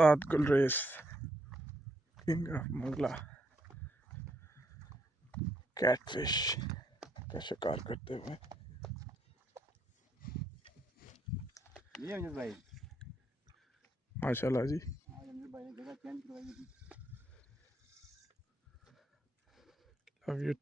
Ustad Gulrez king of Mangla catfish का शिकार करते हुए। भाई माशाल्लाह जी। भाई ने जगह चेंज करवाई थी। Love you.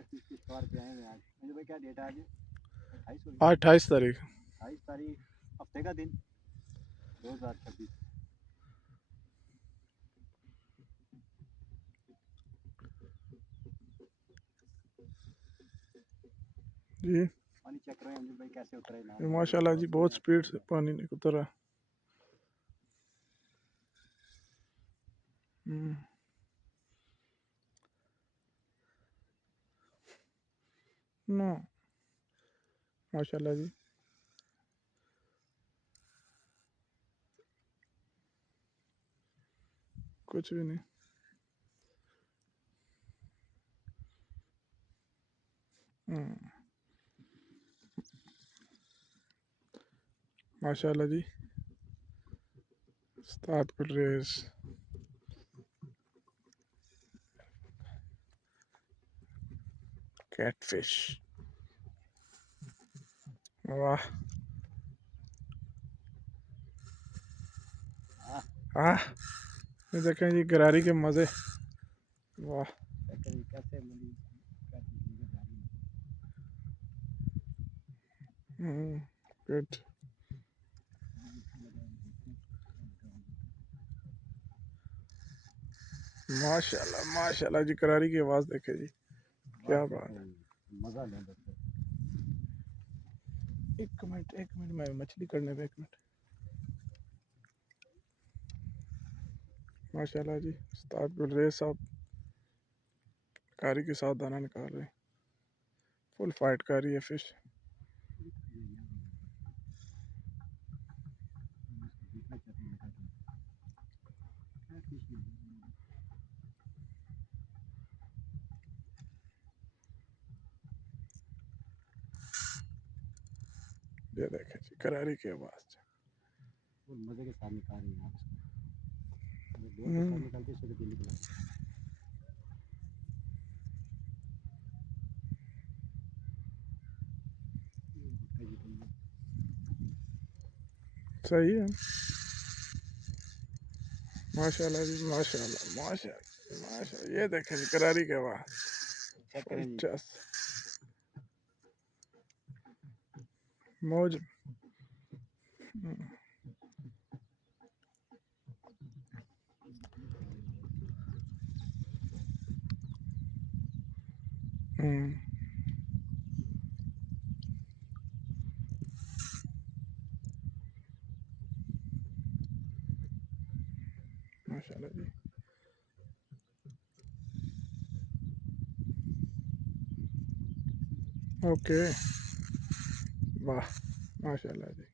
इसकी शिकार पे आए हैं आज। मुझे भाई क्या डेट है आज? 28 आज 28 तारीख। 28 तारीख हफ्ते का दिन 2026। जी पानी चेक करो अमजद भाई कैसे उतरा है ना। माशाल्लाह जी, बहुत स्पीड से पानी नहीं उतरा। नो माशाल्लाह जी। कुछ भी नहीं। माशाल्लाह जी। उस्ताद गुलरेज कैटफिश। वाह हाँ, ये देखें जी गरारी के मज़े। वाह कैसे मिली गुड। माशाल्लाह माशाल्लाह जी, गरारी की आवाज़ देखे जी, क्या बात है। मजा ले बच्चे। एक मिनट मैं मछली करने पे, एक मिनट। माशाल्लाह जी, उस्ताद गुलरेज साहब कारी के साथ दाना निकाल रहे हैं। फुल फाइट कर रही है फिश। ये देखे जी गरारी की आवाज़। मजे के साथ निकाल रही है आप इसको। बोल के साथ निकालते इसको दिल्ली के लगता है। सही है। माशाल्लाह जी, माशाल्लाह माशाल्लाह माशाल्लाह। ये देखे जी गरारी की आवाज़। चेक करें जी। मौज। माशाल्लाह जी। ओके वाह माशाल्लाह जी।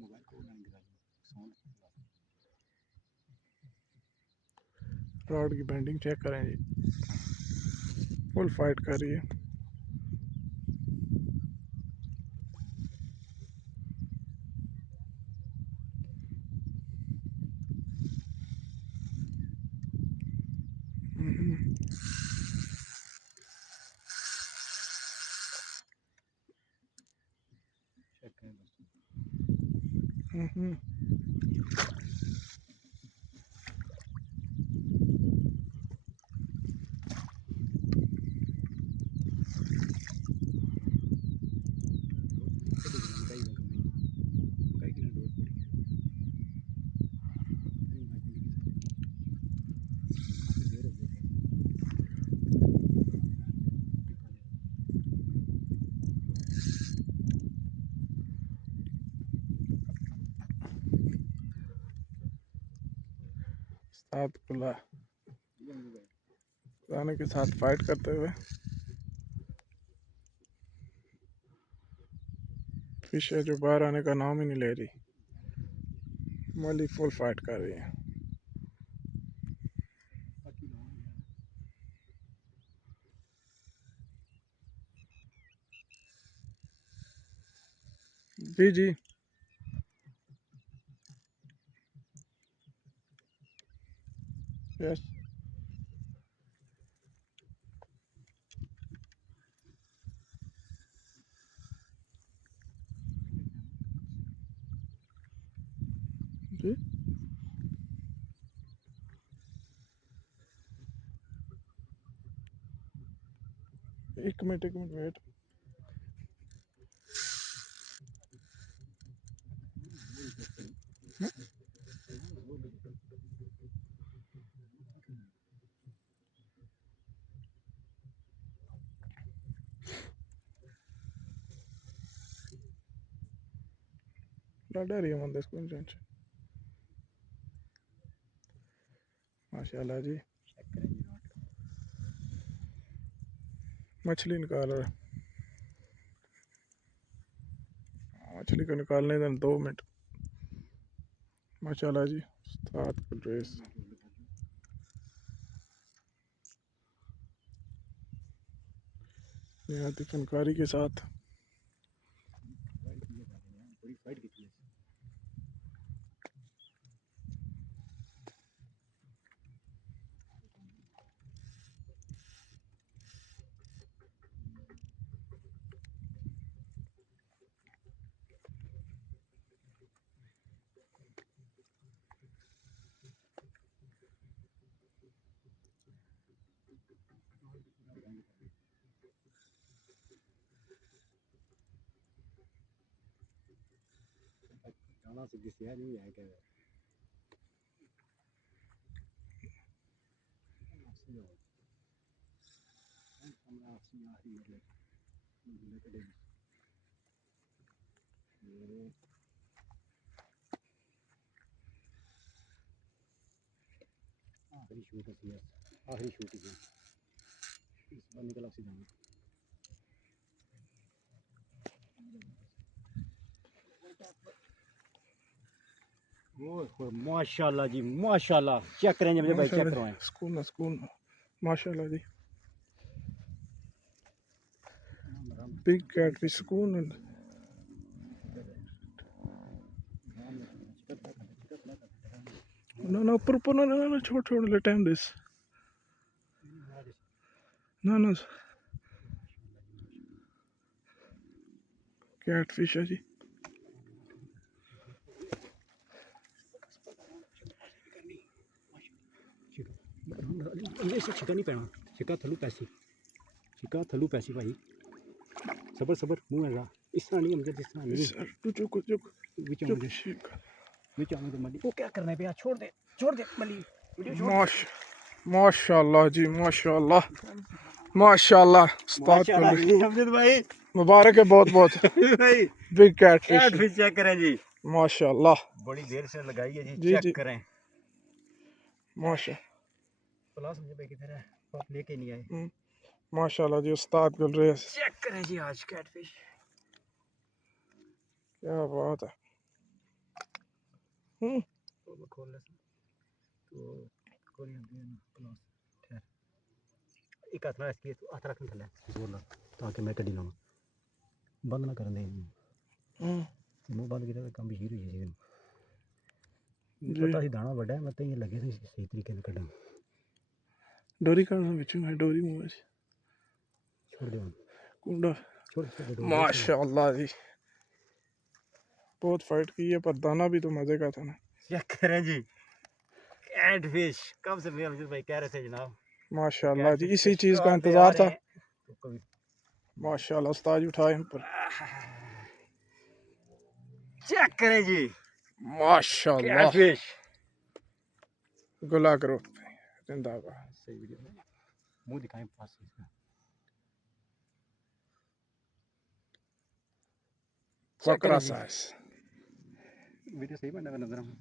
मोबाइल को साउंड रॉड की बेंडिंग चेक करें जी, फुल फाइट कर रही है। चेक करें दोस्तों। साथ खुला दाने के साथ फाइट करते हुए फिश है जो बाहर आने का नाम ही नहीं ले रही। मली फुल फाइट कर रही है। जी जी यस जी 1 मिनट वेट ॾाढा रही मंदिर स्कूल जांच माशाल्लाह जी मछली निकाल रहा है मछली को निकालने दें 2 मिनट माशाल्लाह जी उस्ताद का ड्रेस निहायती फनकारी के साथ बड़ी फाइट की थी। जाना से दिसिया नहीं है क्या आखिरी शूट है आखिरी शूट है इस बार निकला सीधा माशाल्लाह जी माशाल्लाह चेक करें मुझे भाई चेक करवाएं सुकून माशाल्लाह जी बिग कैट भी सुकून ना ऊपर ऊपर ना छोड़ छोड़ ले टाइम दिस ना कैट फिश है जी ये छिका नहीं पैना छिका थलू पैसी भाई सबर सबर मुंह है इस तरह नहीं मुझे जिस तरह नहीं तू चुक नीचे आने दे मली वो क्या करना है भैया छोड़ दे मली माशाल्लाह जी माशाल्लाह उस्ताद अमजद भाई मुबारक है बहुत बहुत भाई बिग कैट फिश चेक करें जी माशाल्लाह बड़ी देर से लगाई है जी चेक करें माशा प्लास मुझे भाई किधर है आप लेके नहीं आए माशाल्लाह जी उस्ताद गुल रहे चेक करें जी आज कैटफिश क्या बात है तो मैं खोल लेता तो कोई नहीं प्लास ठहर एक हाथ ना इसकी हाथ रखने चले जोर ला ताकि मैं कड़ी लाऊं बंद ना कर दे मुंह बंद किया तो काम भी हीरो है जी पता ही दाना बड़ा है मतलब ये लगे थे सही तरीके से कड़ा डोरी का बिच में डोरी मुंह में छोड़ दे कुंडा छोड़ माशाल्लाह जी बहुत फाइट की है पर दाना भी तो मजे का था ना चेक करें जी कैटफिश कब से अमजद भाई कह रहे थे जनाब माशाल्लाह जी इसी चीज का इंतजार था माशाल्लाह उस्ताद उठाए हम पर चेक करें जी माशाल्लाह कैटफिश गुला करो जिंदाबाद सही वीडियो मुंह दिखाएं पास से इसका बकरा साइज वीडियो सही बनना नजर में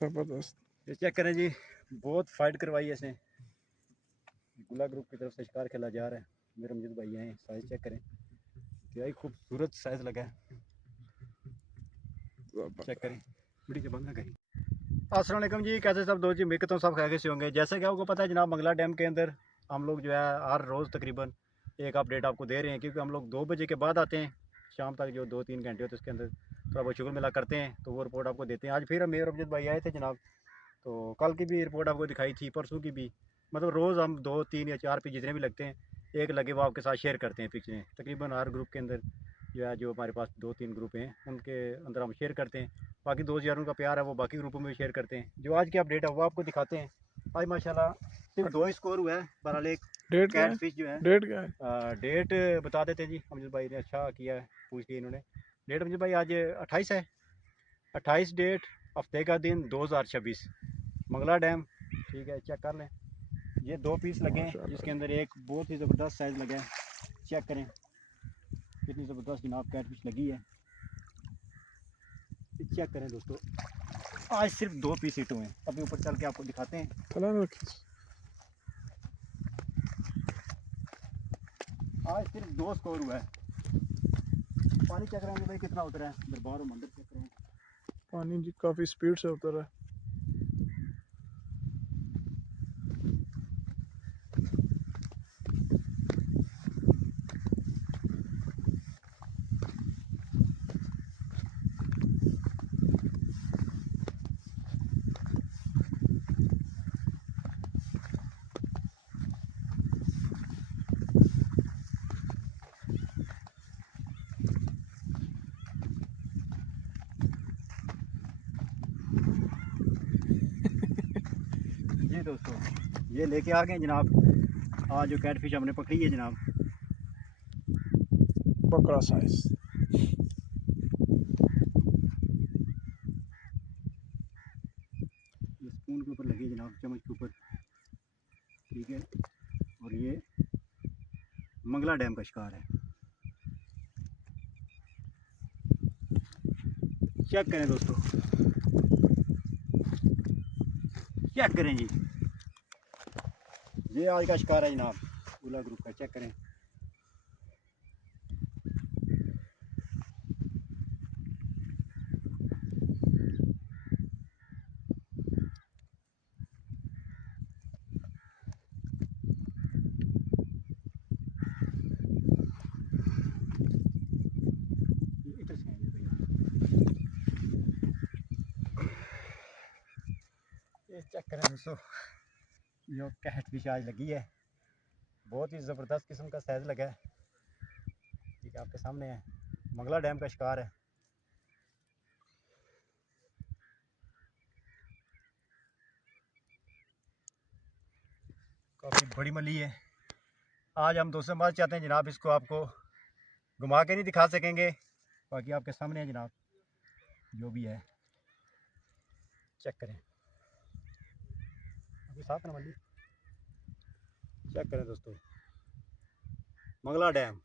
जबरदस्त ये चेक करें जी बहुत फाइट करवाई है इसने गुला ग्रुप की तरफ से शिकार खेला जा रहा है मेरे अमजद भाई हैं साइज चेक करें क्या ही खूबसूरत साइज लगा है चेक करें वीडियो के बंद ना करें अस्सलाम वालेकुम जी कैसे सब दोस्त जी उम्मीद करता हूँ सब खैरियत से होंगे जैसे कि आपको पता है जनाब मंगला डैम के अंदर हम लोग जो है हर रोज़ तकरीबन एक अपडेट आपको दे रहे हैं क्योंकि हम लोग 2 बजे के बाद आते हैं शाम तक जो 2-3 घंटे होते हैं उसके अंदर थोड़ा बहुत शुगर मिला करते हैं, तो वो रिपोर्ट आपको देते हैं। आज फिर मेयर अमजद भाई आए थे जनाब, तो कल की भी रिपोर्ट आपको दिखाई थी, परसों की भी। मतलब रोज़ हम 2 3 या 4 पीस जितने भी लगते हैं, एक लगे वो आपके साथ शेयर करते हैं पिक्चरें। तकरीबन हर ग्रुप के अंदर जो है, जो हमारे पास 2 3 ग्रुप हैं उनके अंदर हम शेयर करते हैं। बाकी दोस्त यारों का प्यार है वो बाकी ग्रुपों में भी शेयर करते हैं। जो आज की अपडेट है वो आपको दिखाते हैं। आज माशाल्लाह सिर्फ 2 ही स्कोर हुआ है। बहरहाल एक डेट क्या कैट है? फिश जो है, डेट क्या है? डेट बता देते हैं जी। अमजद भाई ने अच्छा किया है, पूछ के इन्होंने। डेट अमजद भाई आज 28 है। 28 डेट, हफ्ते का दिन, 2026, मंगला डैम। ठीक है, चेक कर लें। ये 2 पीस लगे हैं, माशाल्लाह जिसके अंदर एक बहुत ही ज़बरदस्त साइज़ लगा है। चेक करें कितनी ज़बरदस्त जनाब कैट फिश लगी है। चेक करें दोस्तों, आज सिर्फ 2 पीस हिट हुए हैं। अभी ऊपर चल के आपको दिखाते हैं। चला ना खींच। आज सिर्फ 2 स्कोर हुआ है। पानी चेक करेंगे भाई कितना उतरा है, दरबार और मंदिर चेक करें। पानी जी काफ़ी स्पीड से उतर रहा है। ये दोस्तों, ये लेके आ गए जनाब। आज जो कैट फिश हमने पकड़ी है जनाब, बकरा साइज। ये स्पून के ऊपर लगी है जनाब, चम्मच के ऊपर। ठीक है, और ये मंगला डैम का शिकार है। चेक करें दोस्तों, चेक करें जी। ये आज का शिकार है जनाब, उला ग्रुप का। चेक करें। ये इधर से है, ये चेक करें दोस्तों, जो कैट फिश आज लगी है, बहुत ही ज़बरदस्त किस्म का साइज़ लगा है। ठीक है, आपके सामने है, मंगला डैम का शिकार है। काफ़ी बड़ी मछली है। आज हम दोस्तों बात चाहते हैं जनाब, इसको आपको घुमा के नहीं दिखा सकेंगे, बाकी आपके सामने है जनाब जो भी है। चेक करें, अभी साफ है ना मछली। चेक करें दोस्तों, मंगला डैम।